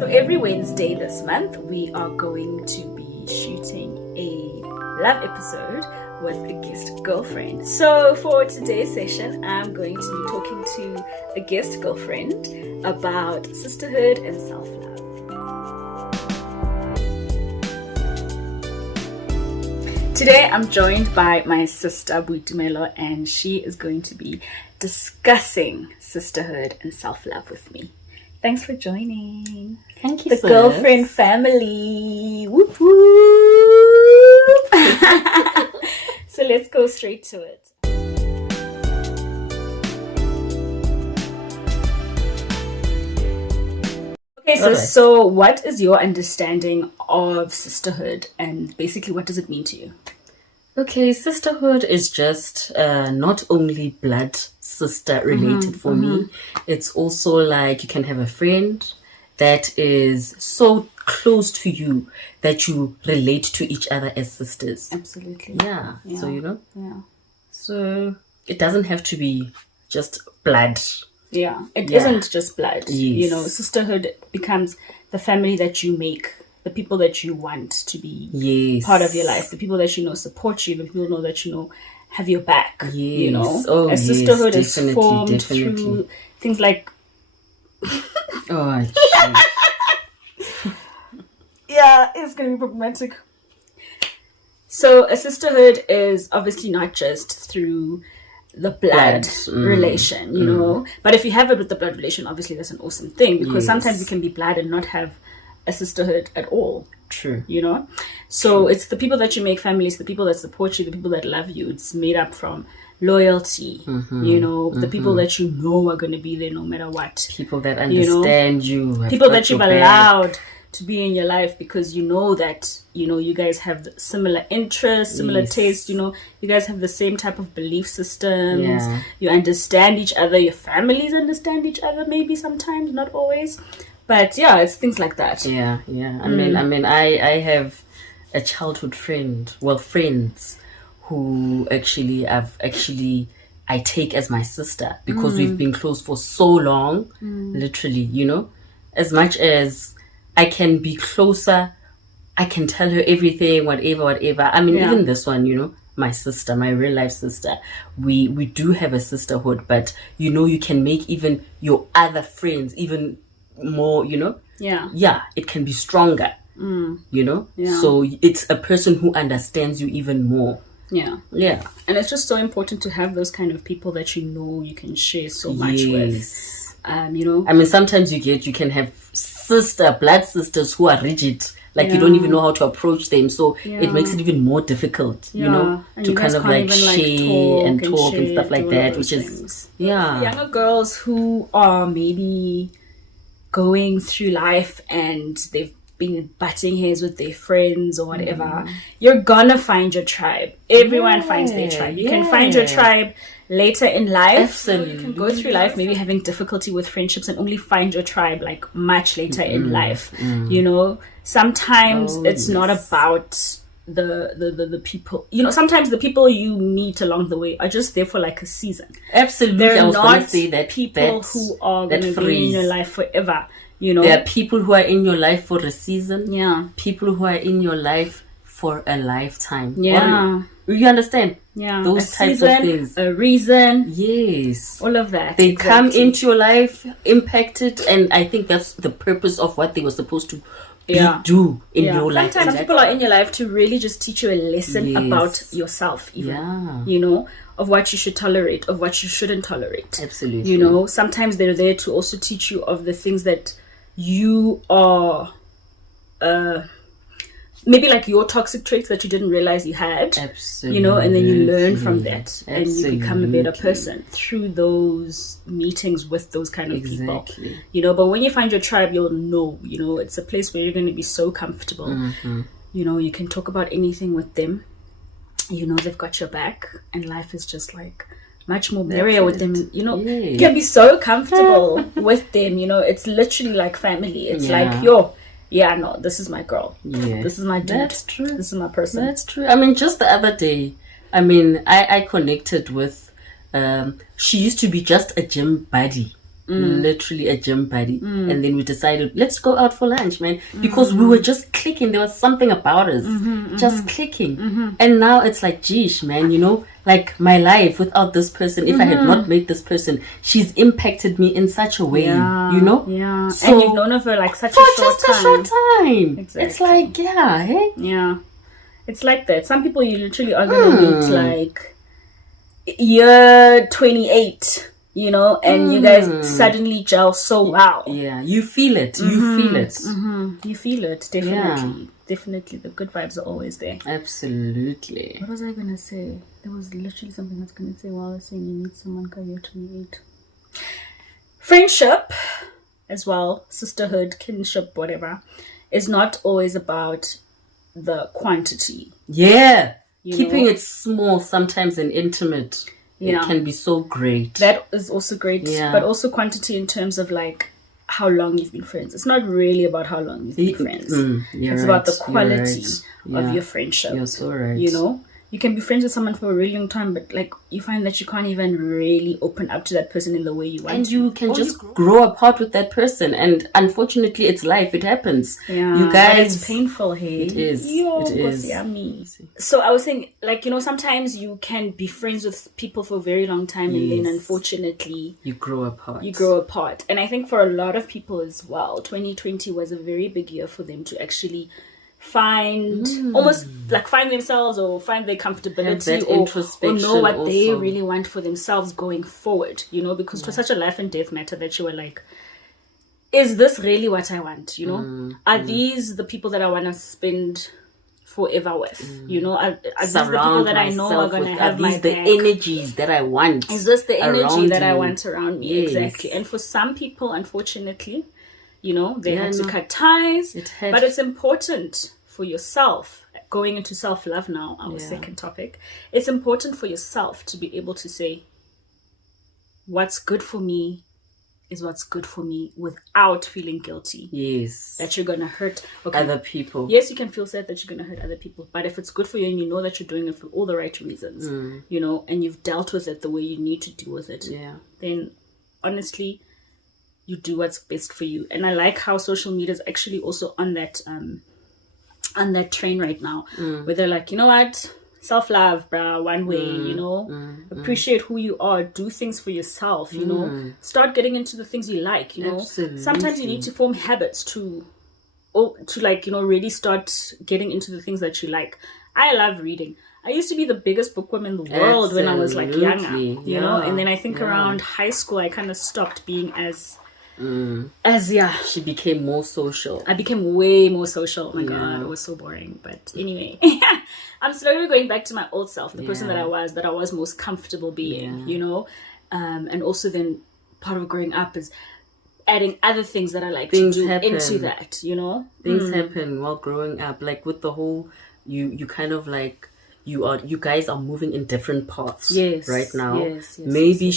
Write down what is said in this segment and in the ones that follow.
So every Wednesday this month, we are going to be shooting a love episode with a guest girlfriend. So for today's session, I'm going to be talking to a guest girlfriend about sisterhood and self-love. Today, I'm joined by my sister Boitumelo, and she is going to be discussing sisterhood and self-love with me. Thanks for joining. Thank you, the sis. Girlfriend family. Whoop whoop. So let's go straight to it. Okay, so what is your understanding of sisterhood, and basically what does it mean to you? Okay, sisterhood is just not only blood sister related for me. It's also like you can have a friend that is so close to you that you relate to each other as sisters. Absolutely. Yeah. So, Yeah. So it doesn't have to be just blood. Yeah. It isn't just blood. Yes. Sisterhood becomes the family that you make, the people that you want to be part of your life, the people that support you, the people that have your back. Yes. Sisterhood is formed through things like yeah, it's gonna be problematic. So a sisterhood is obviously not just through the blood relation, but if you have it with the blood relation, obviously that's an awesome thing, because sometimes you can be blood and not have a sisterhood at all. True. So it's the people that you make families, the people that support you, the people that love you. It's made up from loyalty, the people that are going to be there no matter what. People that understand you. People that you've allowed to be in your life because that, you guys have similar interests, similar tastes, you guys have the same type of belief systems. Yeah. You understand each other. Your families understand each other, maybe sometimes, not always. But yeah, it's things like that. Yeah. I mean, I have a childhood friend, friends who I take as my sister because we've been close for so long, literally, as much as I can be closer, I can tell her everything, whatever. I mean, even this one, my sister, my real life sister, we do have a sisterhood, but you can make even your other friends even more, it can be stronger, so it's a person who understands you even more. And it's just so important to have those kind of people that you can share so much with. I mean, sometimes you can have blood sisters who are rigid, like you don't even know how to approach them, so it makes it even more difficult, to kind of like share and talk and stuff like that, which is younger girls who are maybe going through life and they've been butting heads with their friends or whatever. You're gonna find your tribe. Everyone finds their tribe. You can find your tribe later in life. Absolutely. You can go through life maybe having difficulty with friendships and only find your tribe like much later in life. Sometimes it's not about the people. Sometimes the people you meet along the way are just there for like a season. Absolutely. They're I was not gonna say that people who are going to be in your life forever. There are people who are in your life for a season. Yeah. People who are in your life for a lifetime. Yeah. You understand? Yeah. Those types of things. A reason. Yes. All of that. They come into your life impacted, and I think that's the purpose of what they were supposed to do in your life. Sometimes people are in your life to really just teach you a lesson about yourself, even. Of what you should tolerate, of what you shouldn't tolerate. Absolutely. Sometimes they're there to also teach you of the things that you are maybe like your toxic traits that you didn't realize you had. Absolutely. And then you learn from that and you become a better person through those meetings with those kind of people. But when you find your tribe, you'll know, it's a place where you're going to be so comfortable. You can talk about anything with them. They've got your back, and life is just like much more merrier with them. You can be so comfortable with them. It's literally like family. It's like, this is my girl. This is my dude. That's true. This is my person. That's true. I mean, just the other day, I connected with, she used to be just a gym buddy. literally a gym buddy. And then we decided, let's go out for lunch, man. Because we were just clicking. There was something about us. Just clicking. And now it's like, geesh, man, you know, like my life without this person, if I had not met this person, she's impacted me in such a way, you know? Yeah. So, and you've known her for like such a short just time. a short time. Exactly. It's like, yeah, hey? Yeah. It's like that. Some people you literally are going to meet like year 28, you know, and you guys suddenly gel so well. Yeah, you feel it. You feel it. You feel it, definitely. Definitely. The good vibes are always there. Absolutely. What was I going to say? There was literally something I was going to say while I was saying you meet someone by year 28. Friendship as well, sisterhood, kinship, whatever, is not always about the quantity. Yeah. Keeping it small sometimes and intimate. It can be so great. That is also great. Yeah. But also quantity in terms of like how long you've been friends. It's not really about how long you've been friends. It's about the quality of your friendship. You're so right. You know? You can be friends with someone for a really long time, but like you find that you can't even really open up to that person in the way you want and to. You can just grow apart with that person, and unfortunately it's life, it happens. Yeah, you guys, it's painful. Hey, it is. It is. So I was saying, like, you know, sometimes you can be friends with people for a very long time, and then unfortunately you grow apart. And I think for a lot of people as well, 2020 was a very big year for them to actually find themselves or find their comfortability or know what they really want for themselves going forward, you know, because for such a life and death matter that you were like, is this really what I want, you know? Are these the people that I want to spend forever with, you know? Are these the people that I know are going to have my back? the energies that I want? Is this the energy that I want around me? Yes. Exactly. And for some people, unfortunately, you know, they had to cut ties, but it's important for yourself, going into self-love now, our second topic, it's important for yourself to be able to say, what's good for me is what's good for me without feeling guilty. Yes. That you're going to hurt other people. Yes, you can feel sad that you're going to hurt other people, but if it's good for you and you know that you're doing it for all the right reasons, you know, and you've dealt with it the way you need to deal with it, then honestly, you do what's best for you. And I like how social media is actually also on that train right now, where they're like, you know what, self-love, bruh, one way, you know, appreciate who you are, do things for yourself, you know, start getting into the things you like, you know. Absolutely. Sometimes you need to form habits to like, you know, really start getting into the things that you like. I love reading. I used to be the biggest bookworm in the world when I was like younger, you know, and then I think around high school I kind of stopped being as she became more social. I became way more social. Oh my god, it was so boring. But anyway, I'm slowly going back to my old self, the person that I was most comfortable being, you know. And also then part of growing up is adding other things that I like to do into that, you know. Things happen while growing up, like with the whole you kind of like you guys are moving in different paths right now. Maybe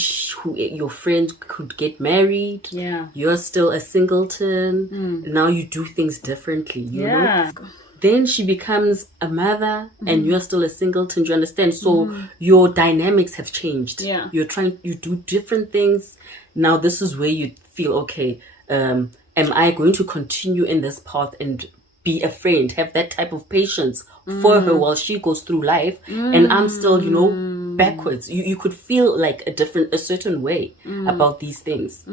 your friend could get married. You're still a singleton. Now you do things differently, you know. Then she becomes a mother and you're still a singleton, do you understand? So your dynamics have changed. You do different things. Now this is where you feel, okay, am I going to continue in this path and be a friend, have that type of patience for her while she goes through life, and I'm still, you know, backwards. You could feel like a certain way about these things.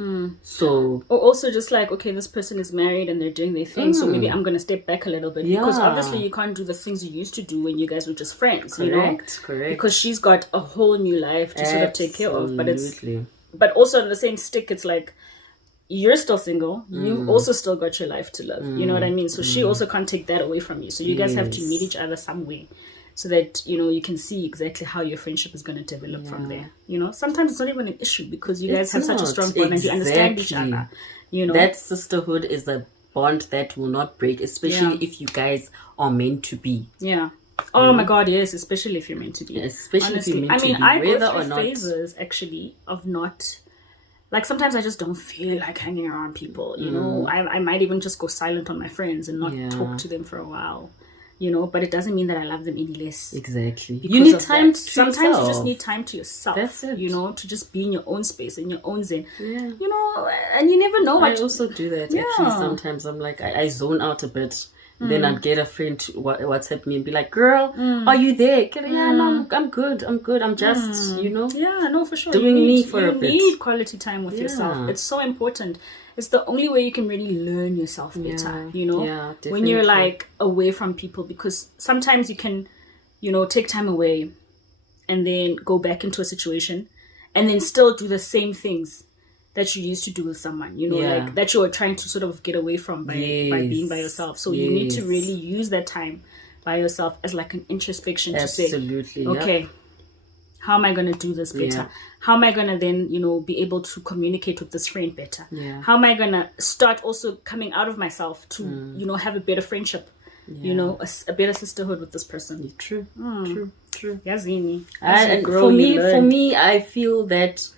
So, or also just like, okay, this person is married and they're doing their thing, so maybe I'm gonna step back a little bit, because obviously you can't do the things you used to do when you guys were just friends. Correct. Because she's got a whole new life to sort of take care of. But also on the same stick, it's like, you're still single. You've also still got your life to live. You know what I mean? So she also can't take that away from you. So you guys have to meet each other some way, so that, you know, you can see exactly how your friendship is going to develop from there. You know, sometimes it's not even an issue because you guys have such a strong bond and you understand each other. You know, that sisterhood is a bond that will not break, especially if you guys are meant to be. Oh my god, yes, especially if you're meant to be. Especially if you're meant to be. I go through phases actually of not. Like, sometimes I just don't feel like hanging around people, you know. I might even just go silent on my friends and not talk to them for a while. you know, but it doesn't mean that I love them any less. Exactly. You need time to sometimes yourself. You just need time to yourself. That's it. You know, to just be in your own space, in your own zen. Yeah. You know, and you never know what. I also do that actually. Sometimes I'm like, I zone out a bit. Then I'd get a friend to WhatsApp me and be like, "Girl, are you there?" Yeah, no, I'm good. I'm just, you know. Yeah, no, for sure. Doing me for a bit. You need quality time with yourself. It's so important. It's the only way you can really learn yourself better, you know. Yeah, definitely. When you're like away from people, because sometimes you can, you know, take time away, and then go back into a situation, and then still do the same things that you used to do with someone, you know, like that you were trying to sort of get away from by being by yourself. So you need to really use that time by yourself as like an introspection to say, okay, how am I going to do this better? How am I going to then, you know, be able to communicate with this friend better? How am I going to start also coming out of myself to, you know, have a better friendship, you know, a better sisterhood with this person? True. Yazini. And for me, I feel that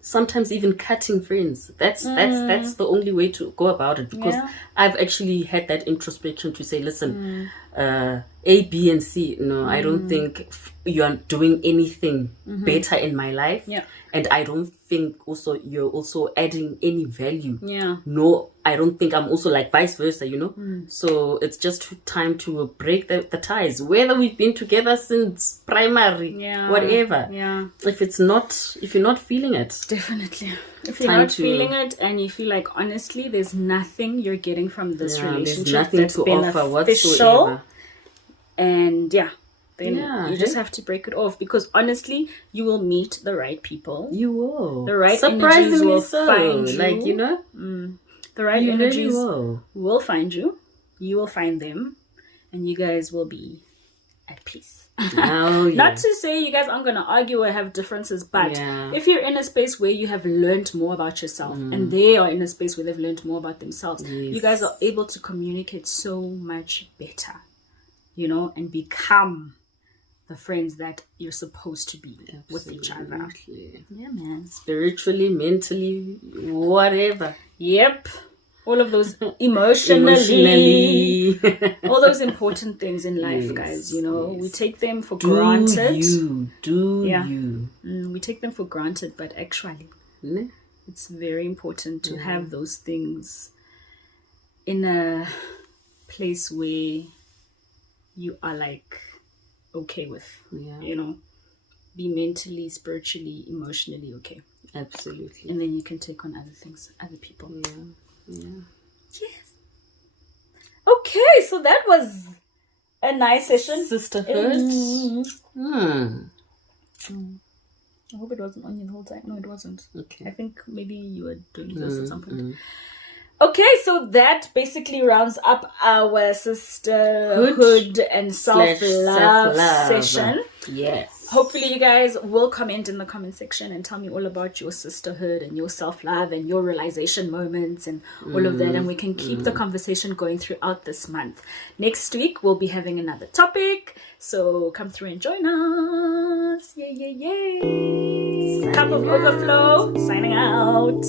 sometimes even cutting friends, that's the only way to go about it, because I've actually had that introspection to say, listen, A, B, and C, no, I don't think you are doing anything better in my life, and I don't think also you're also adding any value. No, I don't think I'm also like vice versa, you know. So it's just time to break the ties, whether we've been together since primary, whatever. If you're not feeling it, definitely. If you're not feeling it, and you feel like honestly there's nothing you're getting from this relationship, there's nothing that's to offer beneficial, whatsoever, and then you just have to break it off, because honestly you will meet the right people. You will. The right energies will find you. Like, you know, the right energies will find you. You will find them, and you guys will be at peace. Not to say you guys aren't going to argue or have differences, but if you're in a space where you have learned more about yourself, and they are in a space where they've learned more about themselves, you guys are able to communicate so much better, you know, and become the friends that you're supposed to be with each other. Yeah, man. Spiritually, mentally, whatever. Yep. All of those emotionally. All those important things in life, guys, you know, we take them for granted. We take them for granted, but actually it's very important to have those things in a place where you are like okay with, you know, be mentally, spiritually, emotionally okay. Absolutely. And then you can take on other things, other people. Yes. Okay, so that was a nice session. Sisterhood. I hope it wasn't on you the whole time. No, it wasn't. Okay. I think maybe you were doing this at some point. Okay, so that basically rounds up our sisterhood and self-love session. Yes. Hopefully you guys will comment in the comment section and tell me all about your sisterhood and your self-love and your realization moments and all of that, and we can keep the conversation going throughout this month. Next week we'll be having another topic, so come through and join us. Yay. Cup of Overflow signing out.